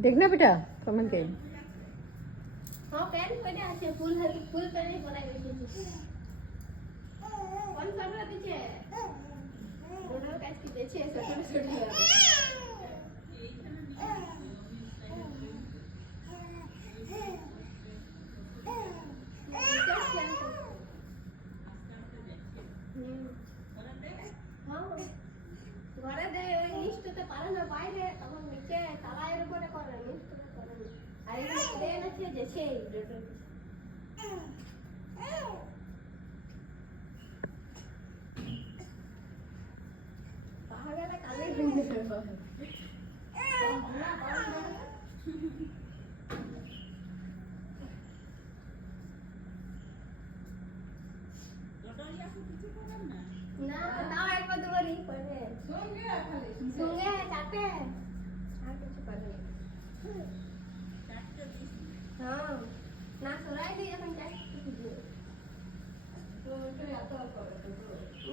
देखना बेटा कमेंट के हां पैंट पहने আছে ফুল ফুল पहने बनाई हुई थी कौन सा रहा पीछे दोनों कैच की पीछे छोटे छोटे ঘরে দেয় ওই নিচটাতে পারে না বাইরে তখন নিচে তালায়ের উপরে করে নিচটাতে করে না আর এখানে ট্রেন আছে যে সেই পাহাড়ে কালে ভেঙে যাবে ना ताও একবার দুবারই পড়বে সঙ্গে চারটে আর কিছু করবে হ্যাঁ না সরাই দিই এখন চারটে তো এটা এত করে তো